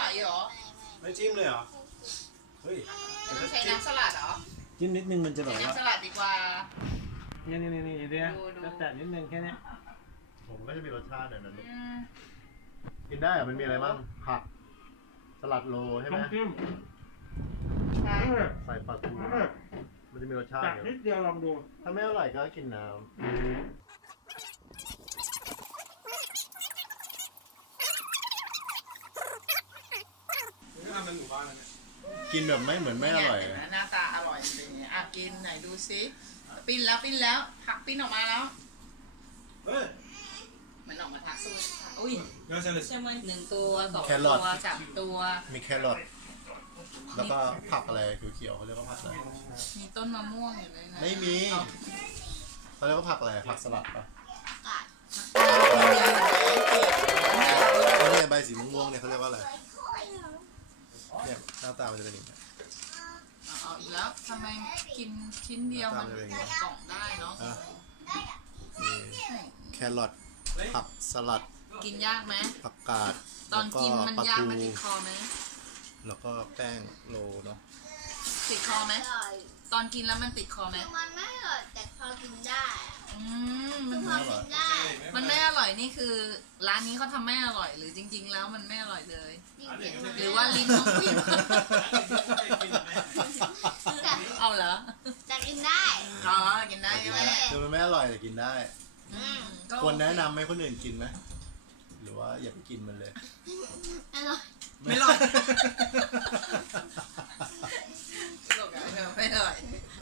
เหรอไม่จิ้มเลยเหรอเฮ้ยใช้น้ำสลัดเหรอจิ้มนิดนึงมันจะแบบว่าน้ำสลัดดีกว่านี่เดี๋ยวจะแตะนิดนึงแค่นี้ผมก็จะมีรสชาติหน่อยนะลูกกินได้อะมันมีอะไรบ้างผักสลัดโลใช่ไหมจิ้มใช่ใส่ปลาทูมันจะมีรสชาติแตะอยู่นิดเดียวลองดูถ้าไม่อร่อยก็กินน้ทำเป็นหมู่บ้านแล้วเนี่ยำกินแบบไม่เหมือนไม่อร่อยเห็นไหมหน้าตาอร่อยจริงๆอ่ะกินไหนดูซิปิ้นแล้วผักปิ้นออกมาแล้วเฮ้ยมันออกมาทักสู้อุ้ยเดี๋ยวเสร็จใช่ไหม1 ตัว2 แคตัรอทว3 ตัวมีแครอทแล้วก็ผักอะไรเขียวๆเขาเรียกว่าผักอะไรมีต้นมะม่วงอยู่เลยนะไม่มีเขาเรียกว่าผักอะไรผักสลัดปะแล้วเนี่ยใบสีม่วงๆเนี่ยเขาเรียกว่าอะไรเนี่ยหน้าตามันจะเป็นอย่างนี้เอาอีกแล้วทำไมกินชิ้นเดียวมันหมดกล่องได้เนาะนี่แครอทผักสลัดกินยากไหมผักกาดตอนกินมันยากไหมติดคอไหมแล้วก็แป้งโรลเนาะติดคอไหมตอนกินแล้วมันติดคอไหมมันไม่อร่อยแต่พอกินได้มันพอกินได้มันไม่อร่อยนี่คือร้านนี้เขาทำไม่อร่อยหรือจริง ๆ แล้วมันไม่อร่อยเลยจริงๆมันหรือว่าลิ้นของพี่เอาเหรอแต่กินได้อ๋อกินได้ใช่ไหมคือมันไม่อร่อยแต่กินได้ก็ควรแนะนำให้คนอื่นกินไหมหรือว่าอย่าไปกินมันเลยอร่อยไม่อร่อยไม่อร่อย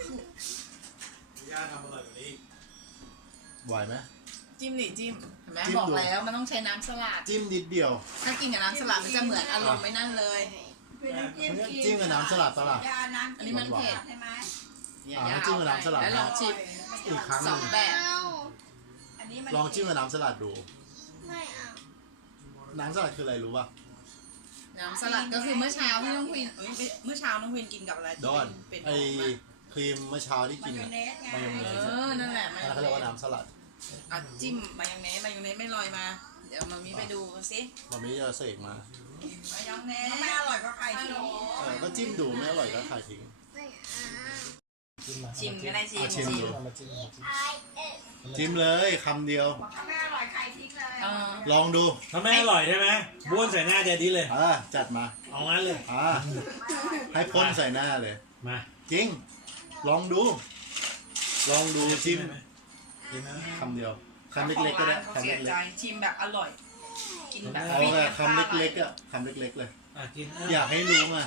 ย่าทำอร่อยกว่านี้ไหวไหมจิ้มดิจิ้มเห็นไหมจิ้มบอกดูแล้วมันต้องใช้น้ำสลัดจิ้มนิดเดียวถ้ากินกับน้ำสลัดมันจะเหมือนอารมณ์ไม่นั่นเลยจิ้มกับน้ำสลัดตลาดอันนี้มันเผ็ดใช่ไหมเนี่ยน้ำจิ้มกับน้ำสลัดแล้วลองชิมอีกครั้งหสอนึ่งงแบบเอาลองจิ้มกับน้ำสลัดดูไม่เอาน้ำสลัดคืออะไรรู้ป่ะน้ำสลัดก็คือเมื่อเช้าที่น้องควินเมื่อเช้าน้องควินกินกับอะไรดอนเป็นไอครีมเมื่อเช้าที่กินอะมายองเนสนั่นแหละอันนั้นเขาเรียกว่าน้ำสลัดอ่ะจิ้มมายองเนสไม่ลอยมา เดี๋ยวมามีไปดูสิมันไม่จะเสกมามายองเนสไม่อร่อยก็ใครทิ้งก็จิ้มดูไม่อร่อยก็ขายทิ้งไม่เอาชิมก็ได้ชิมชิมดูไอเอ็ดจิ้มเลยคำเดียวเออลองดูถ้าไม่อร่อยใช่ไหมบ้วนใส่หน้าแดดดี้เลยจัดมาเอางั้นเลยให้พ่นใส่หน้าเลยมาจริง ลองดู ลองดูจิ้มกินนะคำเดียวคำเล็กๆก็ได้เขาคำเสีเล็ยใจกชิมแบบอร่อย กินแบบๆเอาแต่คำเล็กๆอ่ะคำเล็กๆเลยกินอยากให้รู้มา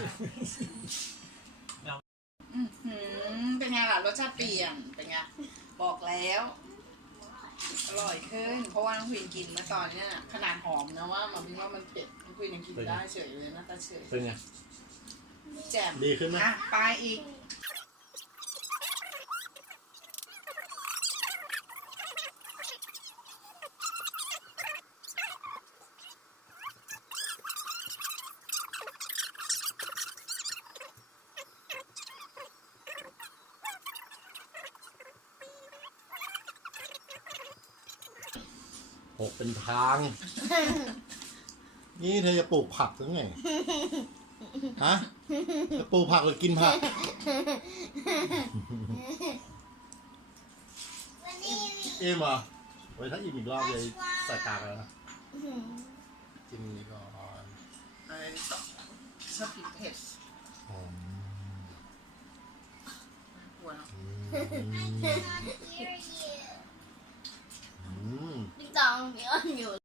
เป็นไงล่ะรสชาติเปลี่ยนเป็นไงบอกแล้วอร่อยขึ้น เพราะว่าน้องควินกินเมื่อตอนเนี้ยขนาดหอมนะว่ามันว่ามันเผ็ดน้องควินยังกินได้เฉยเลยหน้าตาเฉยเป็นไงแจ่มดีขึ้นไหมอ่ะไปอีกหกเป็นทาง นี่เธอจะปลูกผักหรือไง ฮะ จะปลูกผักหรือกินผักวันนี้มีอิ่มเหรอโอ้ยถ้าอิ่มอีกรอบเลยใส่ปากแล้วนะกินนี้ก่อนอะไรต่อชอบกินเผ็ดอืมหัวเนาะ hear you อืมติ๊กตองมีอ้อนอยู่